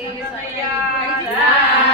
శ్రీ సయ్యాలకి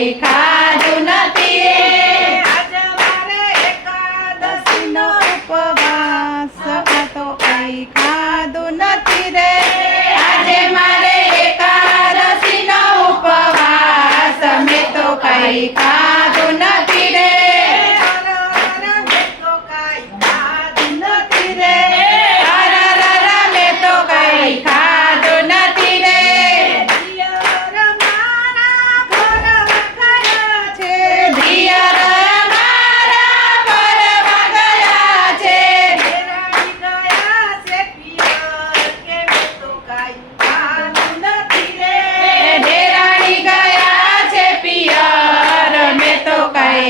કઈ ખાધું નથી આજે મારે નથી રે. આજે મારે એકાદશીનો ઉપવાસ. મેં તો કઈ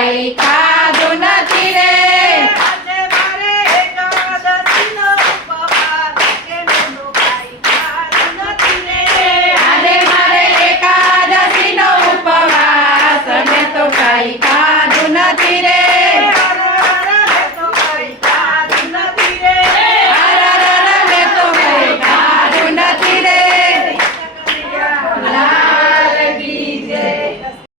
કઈ ખાધું નથી રે.